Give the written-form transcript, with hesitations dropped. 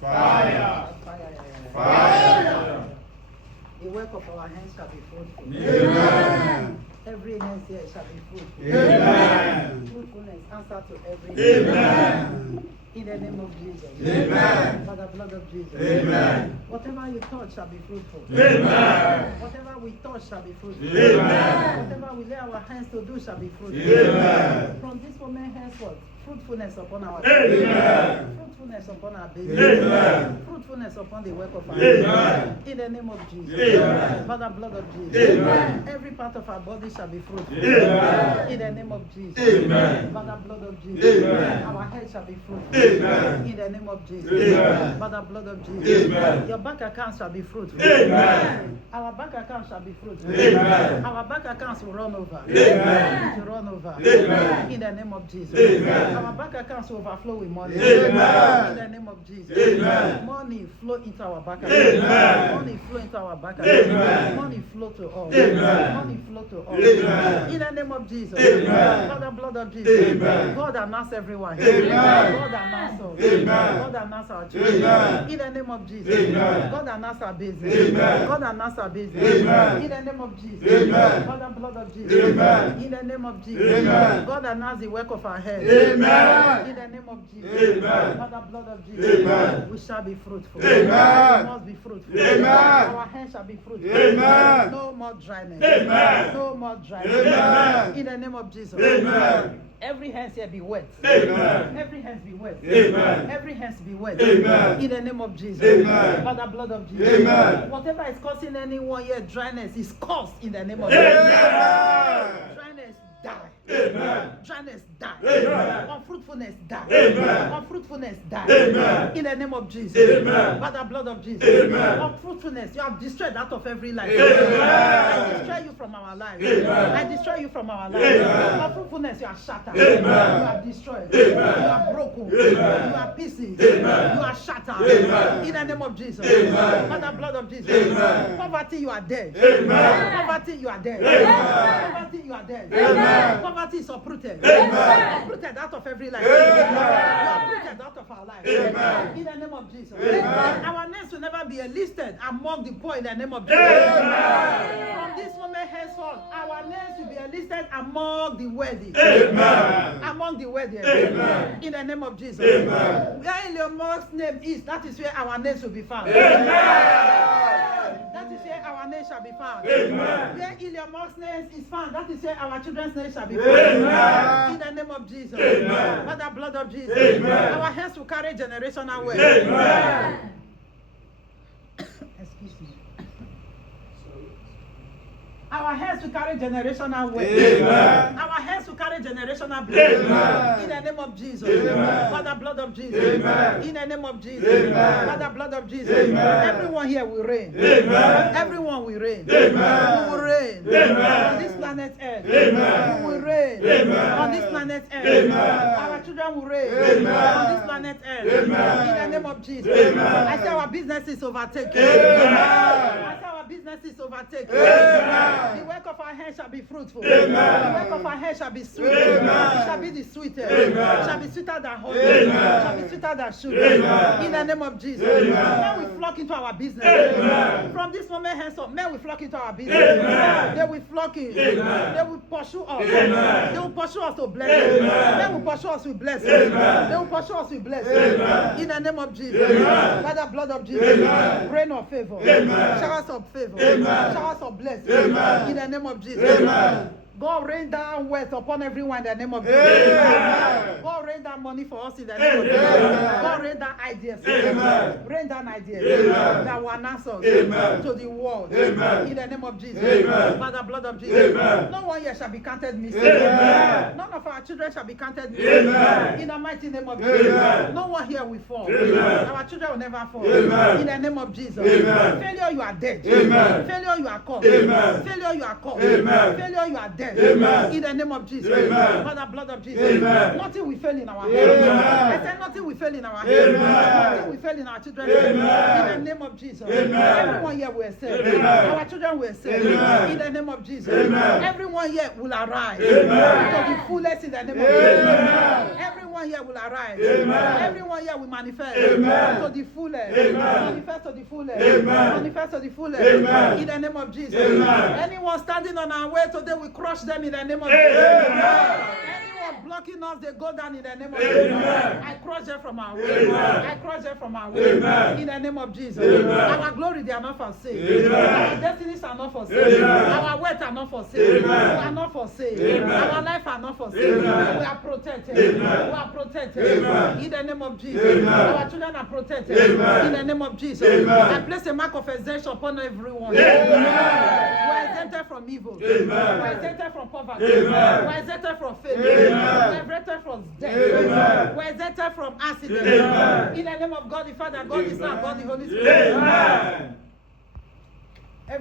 Fire. Fire. The work of our hands shall be fruitful. Amen. Every hand here shall be fruitful. Amen. Fruitfulness answer to every Amen. in the name of Jesus. Amen. By the blood of Jesus. Amen. Whatever you touch shall be fruitful. Amen. Whatever we touch shall be fruitful. Amen. Whatever we lay our hands to do shall be fruitful. Amen. From this moment henceforth, fruitfulness upon our Amen. fruitfulness upon our business. Amen. Fruitfulness upon the work of our Amen. hands. In the name of Jesus. Amen. By the blood of Jesus. Amen. Every part of our body shall be fruitful. Amen. In the name of Jesus. Amen. By the blood of Jesus. Amen. Our head shall be fruitful. Amen. In the name of Jesus. Amen. By the blood of Jesus. Amen. Your bank account shall be fruitful. Amen. Our bank account shall be fruitful. Amen. Our bank accounts will run over. Amen. It will run over. Amen. In the name of Jesus. Amen. Our bank accounts will overflow with money. Amen. In the name of Jesus. Amen. Money flow into our bank Amen. account. Money flow into our bank account. Amen. Money flow to us. Amen. Money flow to us. Amen. In the name of Jesus. Amen. By the blood of Jesus. Amen. God announce everyone. Amen. God announce us. Amen. God announce our children. Amen. In the name of Jesus. Amen. God announce our business. Amen. God announce our business. Amen. In the name of Jesus. Amen. By the blood of Jesus. Amen. In the name of Jesus. Amen. God announce the work of our hands. Amen. In the name of Jesus. Amen. By the blood of Jesus. Amen. We shall be fruitful. Amen. We must be fruitful. Amen. Our hands shall be fruitful. Amen. No more dryness. Amen. No more dryness. Amen. In the name of Jesus. Amen. Every hands here be wet. Amen. Every hands be wet. Amen. Every hands be wet. Amen. In the name of Jesus. Amen. By the blood of Jesus. Amen. Whatever is causing anyone here dryness is caused in the name of Amen. Jesus. Dryness die. Amen. Dryness die. Amen. Unfruitfulness die. Amen. Unfruitfulness die. Amen. In the name of Jesus. Amen. By the blood of Jesus. Amen. Unfruitfulness, you have destroyed that of every life. Amen. I destroy you from our life. Amen. I destroy you from our life. Amen. Unfruitfulness, you are shattered. Amen. You are destroyed. Amen. You are broken. Amen. You are pieces. Amen. You are shattered. Amen. In the name of Jesus. Amen. By the blood of Jesus. Amen. Poverty, you are dead. Amen. Poverty, you are dead. Amen. Poverty, you are dead. Amen. Poverty is uprooted. Amen. Uprooted out of every life. Amen. You are uprooted out of our life. Amen. In the name of Jesus. Amen. Our names will never be enlisted among the poor in the name of Jesus. Amen. From this moment henceforth, our names will be enlisted among the wealthy. Amen. Among the wealthy. Amen. In the name of Jesus. Amen. Where Elon Musk's name is, that is where our names will be found. Amen. That is where our name shall be found. Amen. Where Elon Musk's name is found, that is where our children's name shall be found. Amen. In the name of Jesus. Amen. By the blood of Jesus. Amen. Our hands will carry generational wealth. Amen. Excuse me. Our hands will carry generational wealth. Amen. Our hands will carry generational blessing. Amen. In the name of Jesus. Amen. By the blood of Jesus. Amen. In the name of Jesus. Amen. By the blood of Jesus. Amen. Everyone here will reign. Amen. Everyone will reign. Amen. We will reign. Amen. On this planet Earth. Amen. We will reign. Amen. On this planet Earth. Amen. Our children will reign. Amen. On this planet Earth. Amen. In the name of Jesus. Amen. I say our business is overtaken. Amen. I say our business is overtaken. Amen. The work of our hands shall be fruitful. Amen. The work of our hands shall be sweet. Amen. It shall be the sweetest. Amen. It shall be sweeter than honey. Amen. It shall be sweeter than sugar. Amen. In the name of Jesus. Amen. Men will flock into our business. Amen. From this moment henceforth, men will flock into our business. Amen. They will flock in. Amen. They will pursue us. Amen. They will pursue us to blessings. Amen. They will pursue us with blessings. Amen. They will pursue us with blessings. Amen. In the name of Jesus. Amen. By the blood of Jesus. Amen. Rain of favor. Amen. Showers of favor. Amen. Showers of blessings. Amen. In the name of Jesus. Amen. God rain down wealth upon everyone in the name of Jesus. Amen. God rain down money for us in the name of Jesus. Amen. God rain down ideas. Amen. Rain down ideas Amen. that will announce us Amen. to the world. Amen. In the name of Jesus. Amen. By the blood of Jesus. Amen. No one here shall be counted missing. Amen. None of our children shall be counted missing. Amen. In the mighty name of Jesus. Amen. No one here will fall. Amen. Our children will never fall. Amen. In the name of Jesus. Amen. Failure, you are dead. Amen. Failure, you are caught. Amen. Failure, you are caught. Amen. Failure, you are dead. Amen. In the name of Jesus. Amen. By the blood of Jesus. Amen. Nothing will fail in our Amen. hands. I said nothing will fail in our hands. Amen. Nothing will fail in our children's hands. Amen. In the name of Jesus. Amen. Everyone here will excel. Amen. Our children will excel. Amen. In the name of Jesus. Amen. Everyone here will arise. Amen. To the fullest in the name of Amen. Jesus. Everyone here will arise. Amen. Everyone here will manifest. Amen. To the fullest fullest. Amen. Manifest to the fullest. Amen. Manifest to the fullest. Amen. In the name of Jesus. Amen. Anyone standing on our way today, we crush them in the name of Amen. Jesus. Anyone blocking us, they go down in the name of Jesus. Amen. I crush them from our way. Amen. I crush them from our way. Amen. In the name of Jesus. Amen. Our glory, they are not for sale. Amen. Our destinies are not for sale. Amen. Our wealth are not for sale. Amen. We are not for sale. Amen. Our life are not for sale. Amen. We are protected. Amen. We are protected. Amen. In the name of Jesus. Amen. Our children are protected. Amen. In the name of Jesus. Amen. I place a mark of exemption upon everyone. Amen. We are exempted from evil. Amen. We are exempted from poverty. Amen. We are exempted from failure. Amen. We are exempted from death. Amen. We are exempted from accident. Amen. In the name of God the Father, God the Son, God the Holy Spirit. Amen.